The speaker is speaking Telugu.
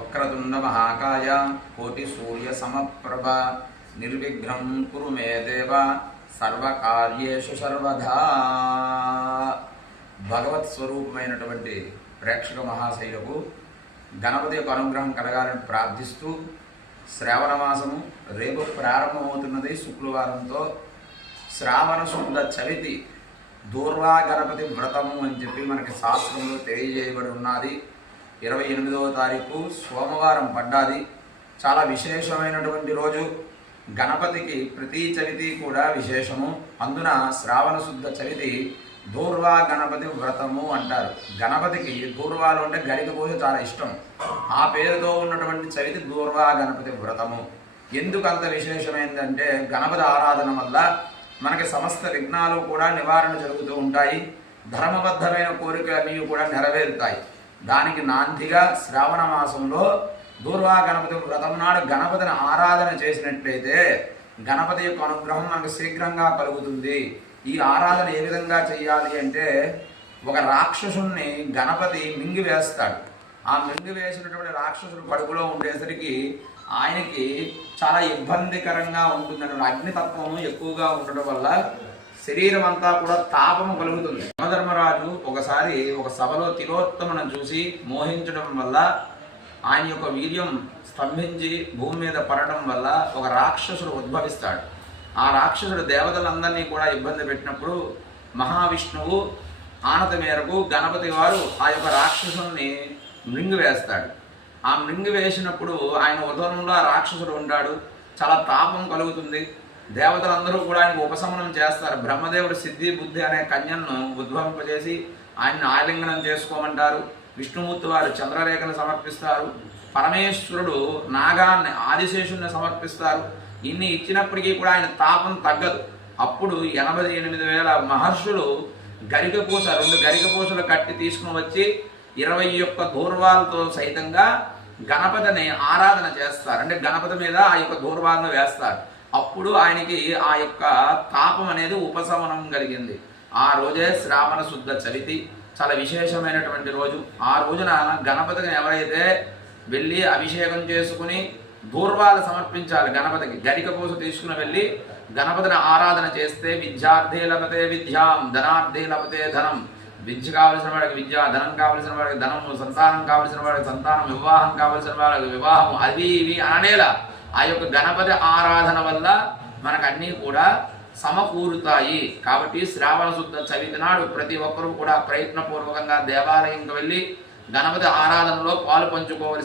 వక్రతుండ మహాకాయ కోటి సూర్య సమప్రభ నిర్విఘ్నం కురు మే దేవ సర్వకార్యేషు సర్వదా భగవత్ స్వరూపమైనటువంటి ప్రేక్షక మహాశైలకు గణపతి యొక్క అనుగ్రహం కలగాలని ప్రార్థిస్తూ శ్రావణ మాసము రేపు ప్రారంభమవుతున్నది శుక్రవారంతో శ్రావణ శుద్ధ చవితి దూర్వా గణపతి వ్రతము అని చెప్పి మనకి శాస్త్రంలో తెలియజేయబడి ఉన్నది. ఇరవై ఎనిమిదవ తారీఖు సోమవారం పడ్డాది. చాలా విశేషమైనటువంటి రోజు. గణపతికి ప్రతి చవితి కూడా విశేషము. అందున శ్రావణ శుద్ధ చవితి దూర్వా గణపతి వ్రతము అంటారు. గణపతికి దూర్వాలు అంటే గడిక పూజ చాలా ఇష్టం. ఆ పేరుతో ఉన్నటువంటి చవితి దూర్వా గణపతి వ్రతము. ఎందుకు అంత విశేషమైందంటే గణపతి ఆరాధన వల్ల మనకి సమస్త విఘ్నాలు కూడా నివారణ జరుగుతూ ఉంటాయి. ధర్మబద్ధమైన కోరికలన్నీ కూడా నెరవేరుతాయి. దానికి నాందిగా శ్రావణ మాసంలో దూర్వా గణపతి వ్రతం నాడు గణపతిని ఆరాధన చేసినట్లయితే గణపతి యొక్క అనుగ్రహం మనకు శీఘ్రంగా కలుగుతుంది. ఈ ఆరాధన ఏ విధంగా చేయాలి అంటే ఒక రాక్షసుణ్ణి గణపతి మింగి వేస్తాడు. ఆ మింగి వేసినటువంటి రాక్షసుడు కడుపులో ఉండేసరికి ఆయనకి చాలా ఇబ్బందికరంగా ఉంటుందని అగ్నితత్వము ఎక్కువగా ఉండడం వల్ల శరీరం అంతా కూడా తాపము కలుగుతుంది. యమధర్మరాజు ఒకసారి ఒక సభలో తిలోత్తమను చూసి మోహించడం వల్ల ఆయన యొక్క వీర్యం స్తంభించి భూమి మీద పడడం వల్ల ఒక రాక్షసుడు ఉద్భవిస్తాడు. ఆ రాక్షసుడు దేవతలందరినీ కూడా ఇబ్బంది పెట్టినప్పుడు మహావిష్ణువు ఆనత మేరకు గణపతి వారు ఆ యొక్క రాక్షసుని మృంగి వేస్తాడు. ఆ మృంగి వేసినప్పుడు ఆయన ఉదరంలో ఆ రాక్షసుడు ఉంటాడు. చాలా తాపం కలుగుతుంది. దేవతలందరూ కూడా ఆయనకు ఉపశమనం చేస్తారు. బ్రహ్మదేవుడు సిద్ధి బుద్ధి అనే కన్యను ఉద్భవింపజేసి ఆయన్ని ఆలింగనం చేసుకోమంటారు. విష్ణుమూర్తి వారు చంద్రరేఖను సమర్పిస్తారు. పరమేశ్వరుడు నాగాన్ని ఆదిశేషుని సమర్పిస్తారు. ఇన్ని ఇచ్చినప్పటికీ కూడా ఆయన తాపం తగ్గదు. అప్పుడు ఎనభై ఎనిమిది వేల మహర్షులు గరిక పూస రెండు గరిక పూసలు కట్టి తీసుకుని వచ్చి ఇరవై యొక్క దూర్వాలతో సైతంగా గణపతిని ఆరాధన చేస్తారు. అంటే గణపతి మీద ఆ యొక్క దూర్వాలను వేస్తారు. అప్పుడు ఆయనకి ఆ యొక్క తాపం అనేది ఉపశమనం కలిగింది. ఆ రోజే శ్రావణ శుద్ధ చరితి చాలా విశేషమైనటువంటి రోజు. ఆ రోజున గణపతిని ఎవరైతే వెళ్ళి అభిషేకం చేసుకుని దూర్వాలు సమర్పించాలి గణపతికి గరిక పూస తీసుకుని వెళ్ళి గణపతిని ఆరాధన చేస్తే విద్యార్థి లభతే విద్యాం ధనార్థి లభతే ధనం. విద్య కావలసిన వాడికి విద్య ధనం కావలసిన వాడికి ధనము సంతానం కావలసిన వాడికి సంతానం వివాహం కావలసిన వాడికి వివాహం అవి ఇవి అననేలా. ఆ యొక్క గణపతి ఆరాధన వల్ల మనకు కూడా సమకూరుతాయి. కాబట్టి శ్రావణ శుద్ధ చవితి నాడు ప్రతి ఒక్కరూ కూడా ప్రయత్నపూర్వకంగా దేవాలయంకి వెళ్ళి గణపతి ఆరాధనలో పాలు పంచుకోవలసి